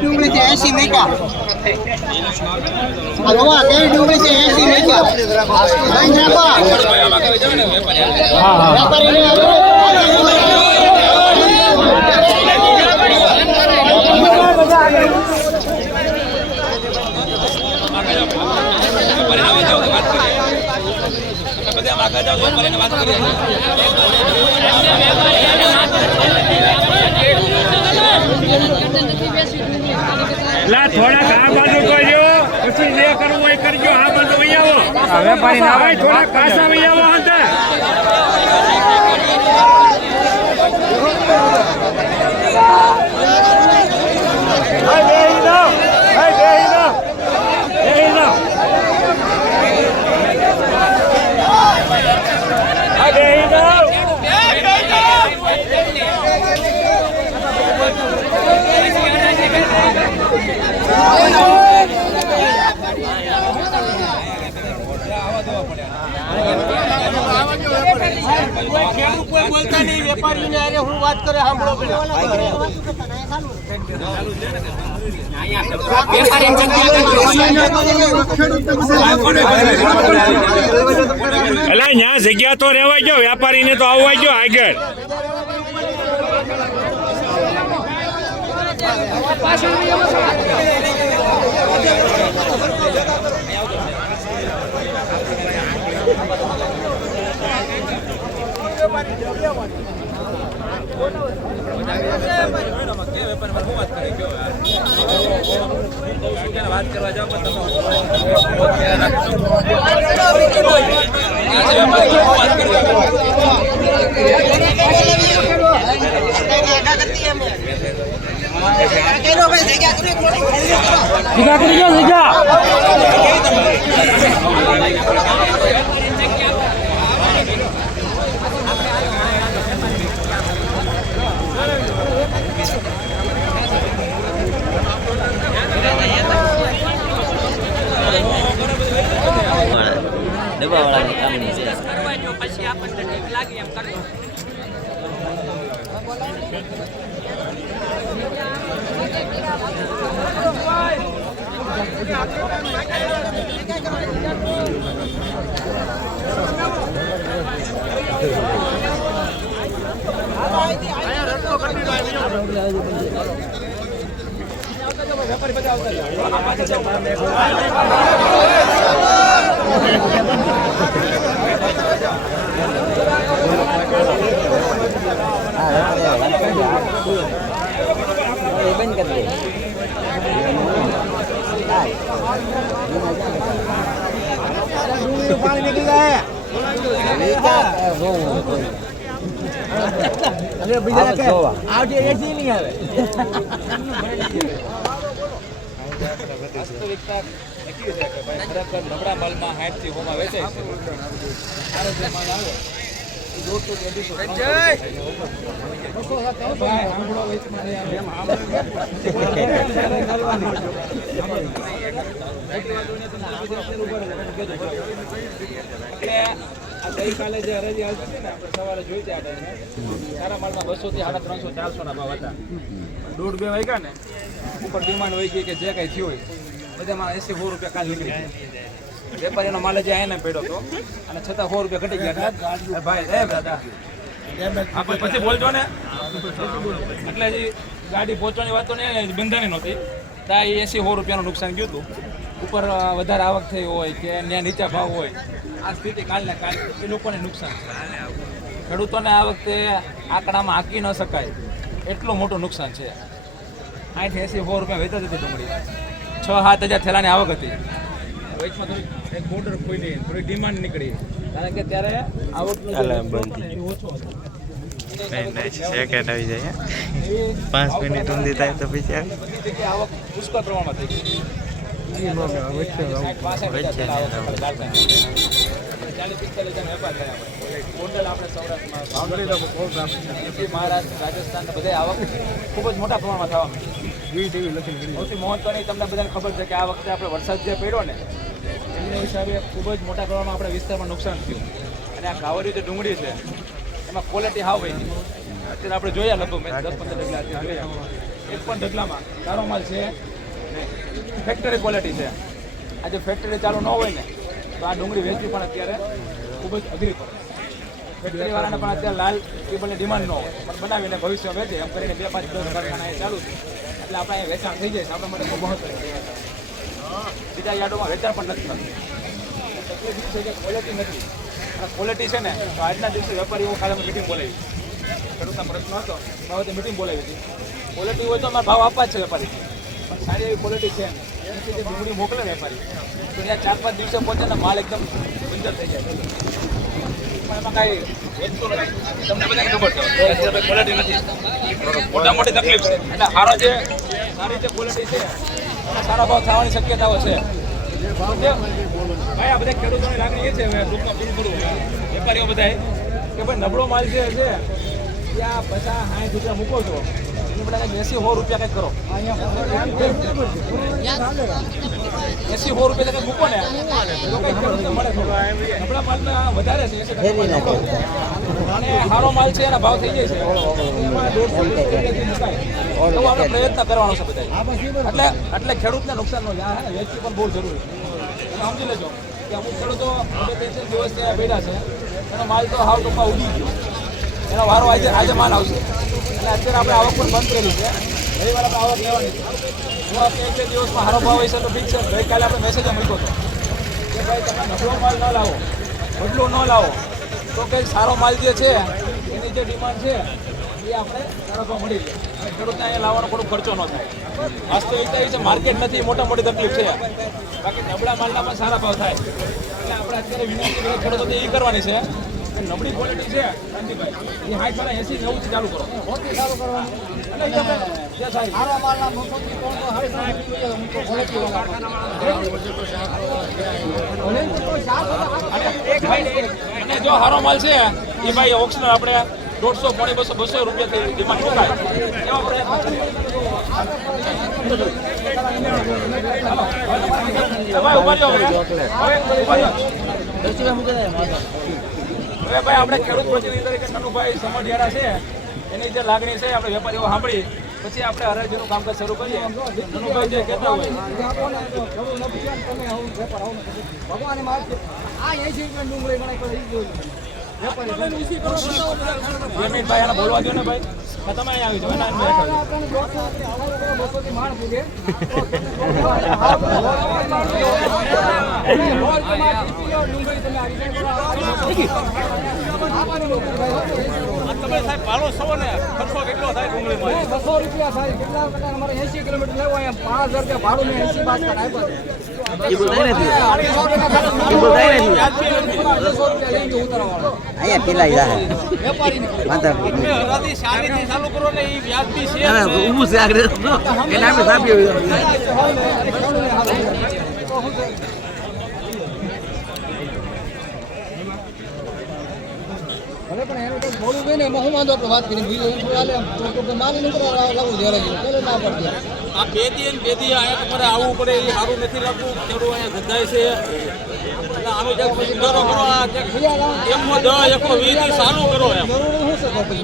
ડુંગળી છે 80 મેકા. હલવા કેવી ડુંગળી છે 80 મેકા. થોડાક આ બાજુ કરજો પછી જે કરવું એ કરજો. આ બાજુ અહીં આવો વેપારી ના ભાઈ થોડાક પાછા અહીં આવો હતા. બોલતા નહીં વેપારીને અરે હું વાત કરે સાંભળો એટલે ન્યા જગ્યા તો રેવાય ગયો, વેપારીને તો આવવા ગયો આગળ. વાત કરવા જાવ ડબ્બાવાળાની કામની છે. પછી આપણને ઠીક લાગે એમ કરજો. વેપારી બધા આવતા બંધ કરી દે. પાણી નીકળી જાય. અરે બીજા કે આવજે એસી નહીં આવે. વાસ્તવિકતા નક્કી છે કે ભાઈ ખરેખર નબળા માલમાં 60 થી હોમાં વેચાય છે. સારો જે માલ આવે એ 150 ગઈકાલે જે હરાજી આવતી હતી ને આપણે સવારે જોઈ ત્યાં ટાઈમે સારા માલમાં 200 થી 350 400 ના ભાવ હતા. 1.5-2 વાગ્યા ને ઉપર ડિમાન્ડ હોય ગઈ કે જે કઈ થયું હોય બધામાં 80-100 રૂપિયા કાલ નીકળી ગયા. વેપારીનો માલ જે આને પડ્યો હતો અને છતાં 100 રૂપિયા ઘટી ગયા. ભાઈ સાહેબ દાદા આપણે પછી બોલજો ને એટલે જે ગાડી પહોંચવાની વાતો ને બંધાણી નહોતી ત્યાં 80-100 રૂપિયાનું નુકસાન ગયું હતું. ઉપર વધારે આવક થઈ હોય કે ત્યાં નીચા ભાવ હોય આ સ્થિતિ કાલને કાલ એ લોકોને નુકસાન છે. ખેડૂતોને આ વખતે આંકડામાં આંકી ન શકાય એટલું મોટું નુકસાન છે. 80-100 રૂપિયા વેચાતી હતી ડુંગળી. 6-7 હજાર થેલાની આવક હતી. વચમાં થોડી એક બોર્ડર ખોઈ થોડી ડિમાન્ડ નીકળી કારણ કે ત્યારે આવકનો ઓછો હતો. સેકન્ડ આવી જાય 5 મિનિટ ઊંધી થાય તો પછી આવક પુષ્કળ પ્રમાણમાં થઈ ગઈ. 40-45 વેપાર થયા ટોટલ આપણે સૌરાષ્ટ્રમાં મહારાષ્ટ્ર રાજસ્થાન બધા આવક ખૂબ જ મોટા પ્રમાણમાં થવા માંડી. સૌથી મહત્વની તમને બધાને ખબર છે કે આ વખતે આપણે વરસાદ જે પડ્યો ને એની એના હિસાબે ખૂબ જ મોટા પ્રમાણમાં આપણે વિસ્તારમાં નુકસાન થયું. અને આ કાવરિયું જે ડુંગળી છે એમાં ક્વોલિટી હાવ હોય અત્યારે આપણે જોયા લગભગ મેં 10-15 ઢગલા અત્યારે જોયા. એક પણ ઢગલામાં સારો માલ છે, ફેક્ટરી ક્વોલિટી છે. આજે ફેક્ટરી ચાલુ ન હોય ને તો આ ડુંગળી વેચવી પણ અત્યારે ખૂબ જ અઘરી પડે. ફેક્ટરીવાળાને પણ અત્યારે લાલ કેબલની ડિમાન્ડ ન હોય, પણ બનાવીને ભવિષ્યમાં વેચે એમ કરીને 2-5-10 કારખાના એ ચાલુ છે. એટલે આપણે અહીંયા વેચાણ થઈ જાય છે, આપણા માટે ખૂબ મહત્વ છે. બીજા યાર્ડોમાં વેચાણ પણ નથી થતું. તકલીફ એ છે કે ક્વોલિટી નથી. અને ક્વોલિટી છે ને તો આજના દિવસે વેપારીઓ ખાલી મિટિંગ બોલાવી, ખેડૂતના પ્રશ્ન હતો બાબતે મિટિંગ બોલાવી હતી. ક્વોલિટી હોય તો અમારે ભાવ આપવા જ છે વેપારી, પણ સારી એવી ક્વોલિટી છે ને એનાથી જે ડુંગળી મોકલે વેપારી તો ત્યાં 4-5 દિવસે પહોંચે ને માલ એકદમ બંજર થઈ જાય. પણ એમાં કાંઈ વેચતું નથી. તમને બધાને ખબર છે ક્વોલિટી નથી, મોટા મોટી તકલીફ છે. એટલે સારો જે સારી જે ક્વોલિટી છે એમાં સારા ભાવ થવાની શક્યતાઓ છે. ભાઈ આ બધા ખેડૂતોની લાગણી એ છે હવે ટૂંકમાં પૂરું પૂરું વેપારીઓ બધા કે ભાઈ નબળો માલ જે છે ત્યાં 50-60 રૂપિયા મૂકો છો એને બધા 80-100 રૂપિયા કંઈક કરો. 80-100 રૂપિયા કંઈક મૂકો ને તો કંઈક ખેડૂતને મળે. નબળા માલમાં વધારે છે 80% અને સારો માલ છે એના ભાવ થઈ જાય છે એમાં 150 રૂપિયાથી મુકાય. તો આપણે પ્રયત્ન કરવાનો છે બધા. એટલે ખેડૂતને નુકસાન ન જાય. વેચવું પણ બહુ જરૂરી છે. સમજી લેજો કે અમુક ખેડૂતો 2-3 દિવસ ત્યાં બેઠા છે, એનો માલ તો હાવ ટૂંકમાં ઉડી ગયો, એનો વારો આજે માલ આવશે. અને અત્યારે આપણે આવક પણ બંધ કરેલી છે. રવિવારે આપણે આવક લેવાની છે. જો આપણે 1-2 દિવસમાં સારો ભાવ હશે તો ઠીક છે. ગઈકાલે આપણે મેસેજ મૂક્યો હતો કે ભાઈ તમે નબળો માલ ન લાવો, બદલો ન લાવો તો કંઈ સારો માલ જે છે એની જે ડિમાન્ડ છે એ આપણે સારો ભાવ મળી જાય અને ખેડૂતને અહીંયા લાવવાનો થોડો ખર્ચો ન થાય. વાસ્તવિકતા એ છે માર્કેટ નથી, મોટા મોટી તકલીફ છે. બાકી નબળા માલના પણ સારા ભાવ થાય. એટલે આપણે અત્યારે વિનંતી બધા ખેડૂતો એ કરવાની છે કે નબળી ક્વોલિટી છે કાંતિભાઈ એ 60-80-90 થી ચાલુ કરો. ચાલુ કરવાનું એટલે એ આપણે જે થાય સારા માલના મફતની કોણ તો 60-80 અને જો સારો માલ છે એ ભાઈ ઓક્શનલ આપણે 150-200 રૂપિયાથી ડિમાન્ડ મુકાય એવા પ્રયત્ન કરીએ. હવે ભાઈ આપણે ખેડૂત પ્રતિનિધિ તરીકે કનુભાઈ સમઢિયાળા છે એની જે લાગણી છે આપણે વેપારીઓ સાંભળી પછી આપણે હરાજીનું કામકાજ શરૂ કરીએ. કનુભાઈ જે કહેતા હોય ભાઈ એને બોલવા દો ને ભાઈ. તમે અહીંયા આવી જાઓ ને ખર્ચો કેટલો થાય ડુંગળીમાં? 200 રૂપિયા થાય. કેટલા અમારે 80 કિલોમીટર લેવો અહીંયા 5000 રૂપિયા ભાડું ને 80 બાદ આપ્યા. ચાલુ કરો ને એ વ્યાજબી છે. ભલે પણ એનું કંઈક મોડું હોય ને એમાં હું વાંધો આપણે વાત કરી બીજું માલ લાવવું જોઈએ ના પડે. આ બે દી અહીંયા તમારે આવવું પડે એ સારું નથી લાગતું. ખેડૂત અહીંયા ગંધાય છે. આનો જે સુધારો કરો, આ 1-10-120 ચાલુ કરો એમ.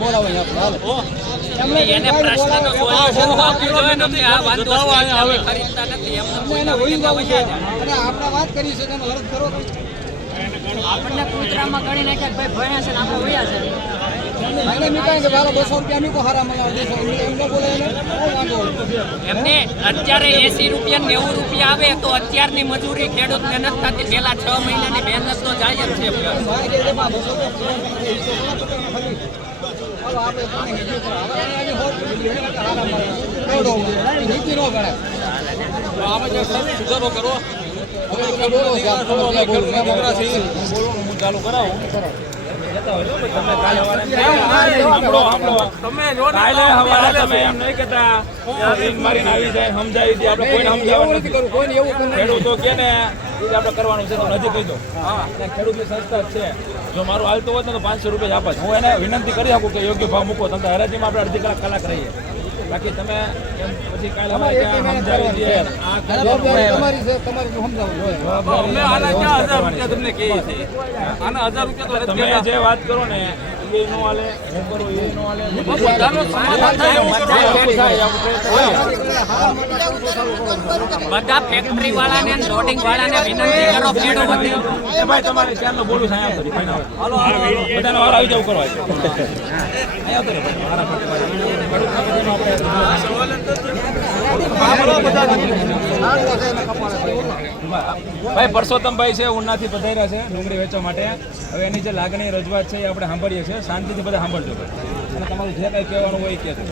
બોલાવો એને પ્રશ્નનો સોલ્યુશન આપી દો ને તમે. આ વાંધો આવે ખરીદતા નથી એમ કોઈના અને આપણે વાત કરી છે તેનો અર્થ કરો. આપણને કૂતરામાં ગણી નાખ્યા ભાઈ ભણ્યા છે ને આપણે વયા છે. એમને અત્યારે 80 રૂપિયા 90 રૂપિયા આવે તો અત્યારની મજૂરી ખેડૂતને નથી થતી. પેલા 6 મહિનાની મહેનત તો જાય જ છે. સુધારો કરો. ચાલુ કરાવો. ખેડૂતો કે ને આપણે કરવાનું છે નજીક કહી દો. ખેડૂતની સંસ્થા છે. જો મારું હાલતું હોત ને તો 500 રૂપિયા આપત. હું એને વિનંતી કરી શકું કે યોગ્ય ભાવ મૂકો. તમે હરાજીમાં આપણે અડધી કલાક રહીએ. બાકી તમે એમ પછી કાલે અમારે ક્યાં સમજાવી દઈએ આ તમારી છે તમારી સમજાવવું અમે આના ક્યાં 1000 રૂપિયા તમને કહીએ છીએ આના 1000 રૂપિયા તો તમે જે વાત કરો ને એ નો હાલે હું કરું એ નો હાલે બધાનો સમાધાન થાય એવું કરો બધા ફેક્ટરી વાળાને અને લોડિંગ વાળાને વિનંતી કરો ખેડો બધી ભાઈ તમારે ચાલનો બોલું સાહેબ તો હાલો બધાનો વાર આવી જાવ કરો અહીંયા તો ભાઈ પરસોત્તમભાઈ છે ઉનાથી પધાર્યા છે ડુંગળી વેચવા માટે હવે એની જે લાગણી રજૂઆત છે એ આપણે સાંભળીએ છીએ શાંતિથી બધા સાંભળજો અને તમારું જે કંઈ કહેવાનું હોય એ કહેજો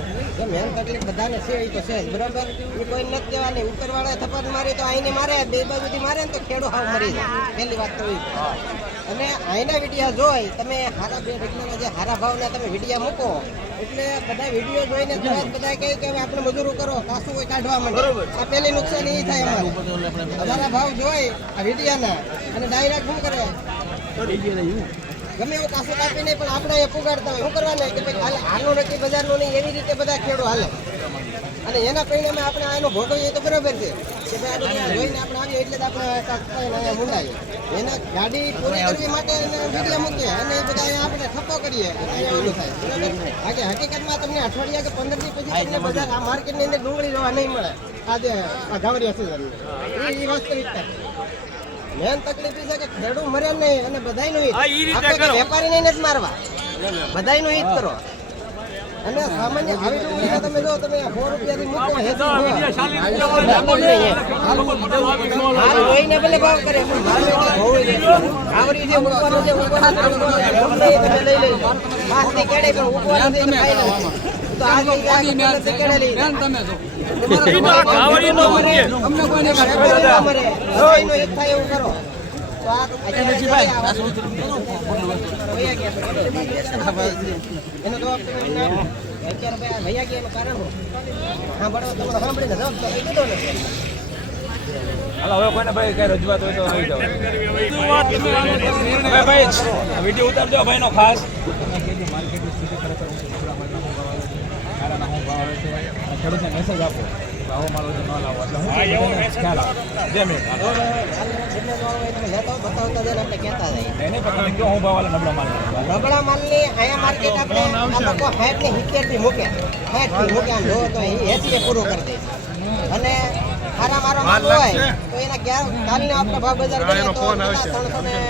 મેન તકલીફ બધાને છે એ તો છે જ બરાબર એ કોઈ નથી કહેવાની ઉપરવાળા થપ્પડ મારી તો આઈને મારે બે બાજુથી મારે ને તો ખેડૂત હાવ મરી જાય પહેલી વાત તો એ અને આઈના વિડીયા જોઈ તમે હારા બે રેગ્યુલર જે હારા ભાવના તમે વિડીયા મૂકો એટલે બધા વિડીયો જોઈને તરત બધા કહે કે હવે આપણે મજૂરો કરો કાસું કોઈ કાઢવા માંડે આ પહેલી નુકસાન એ થાય અમારા ભાવ જોઈ આ વિડીયાના અને ડાયરેક્ટ શું કરે ગમે એવું કાસું કાપી નહીં પણ આપણે એ પુગાડતા હોય શું કરવાના કે ભાઈ હાલ આનો નથી બજારનો નહીં એવી રીતે બધા ખેડૂત હાલે અને એના પરિણામે આપણે આનો ભોગવીએ તો બરાબર છે કે ભાઈ આ દુનિયા જોઈને આપણે આવીએ એટલે જ આપણે મુંડાઈએ એના ગાડી પૂરી કરવી માટે વિડીયો મૂકીએ અને એ બધા અહીંયા આપણે ઠપ્પો કરીએ ઓલું થાય બરાબર બાકી હકીકતમાં તમને અઠવાડિયા કે 15 દી પછી તમને બજાર આ માર્કેટની અંદર ડુંગળી જોવા નહીં મળે આજે આ ગાવરિયા સિઝન એ વાસ્તવિકતા મેન તકલીફ એ છે કે ખેડૂત મરે નહીં અને બધાયનું હિત વેપારીને નથી મારવા બધાયનું હિત કરો અને સામાન્ય આવી ડુંગળી તમે જો તમે 100 રૂપિયાથી મૂકો હાલ હોઈને ભલે ભાવ કરે આવરી જે મૂકવાનો છે તમે લઈ લેજો માસની કેડે પણ મૂકવાનો છે ખાઈ લો તો આ કેડે લઈ તમે જો અમને કોઈને મરે એનો એક થાય એવું કરો તો આ એનો જવાબ તમે અત્યારે ભૈયા કે એનું કારણ હા બરાબર તમારે સાંભળીને જવાબ તો દીધો ને હાલો હવે કોઈને ભાઈ કઈ રજૂઆત હોય તો આવી જાવ હવે ભાઈ વિડીયો ઉતારજો ભાઈનો ખાસ માર્કેટની સ્થિતિ ખરેખર ખેડૂતને મેસેજ આપો આવો માલ ન લાવો એટલે હું ખ્યાલ આવે જે મિનિટ બતાવતા જઈને આપણે કહેતા જાય એને પકડી ગયો હું ભાવ નબળા માલ નબળા માલની અહીંયા માર્કેટ આપણે આ લોકો 60 ને 70 થી મૂકે 60 થી મૂકે આમ જો તો 80 પૂરો કરી દે અને હારા મારો માલ હોય તો એના કાલને આપણે ભાવ બજાર કરીએ તો 350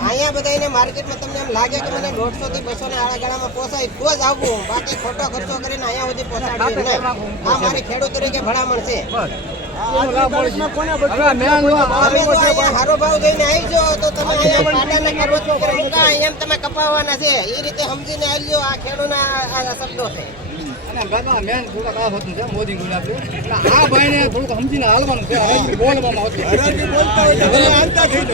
અહીંયા બધાને માર્કેટમાં તમને એમ લાગે કે મને 150 થી 200 ને આડા ગાળામાં પોસાય તો જ આવવું બાકી ખોટો ખર્ચો કરીને અહીંયા સુધી પહોંચાડવી નહીં આ મારી ખેડૂત તરીકે ભલામણ છે હારો ભાવ દઈને આવી જાઓ તો તમે એમ તમે કપાવવાના છે એ રીતે સમજીને આવી જાઓ આ ખેડૂતના આ શબ્દો છે મેન થોડાક આ હતું છે મોદી ગુલાબ એટલે આ ભાઈને થોડુંક સમજીને હાલવાનું છે હવે બોલવામાં આવતું બોલતા હોય આંતા થઈ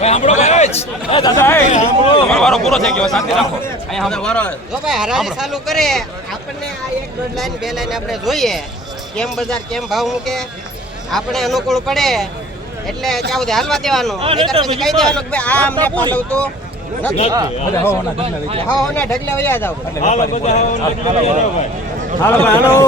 સાંભળો ભાઈ દાદા વારો પૂરો થઈ ગયો શાંતિ રાખો જો ભાઈ હરાજી ચાલુ કરે આપણને આ 1-1.5 લાઈન 2 લાઈન આપણે જોઈએ કેમ બજાર કેમ ભાવ મૂકે આપણે અનુકૂળ પડે એટલે ત્યાં સુધી હાલવા દેવાનું નહીંતર પછી કહી દેવાનું કે ભાઈ આ અમને પાલવતો નથી હા ના ઢગલે વયા જાવ હાલો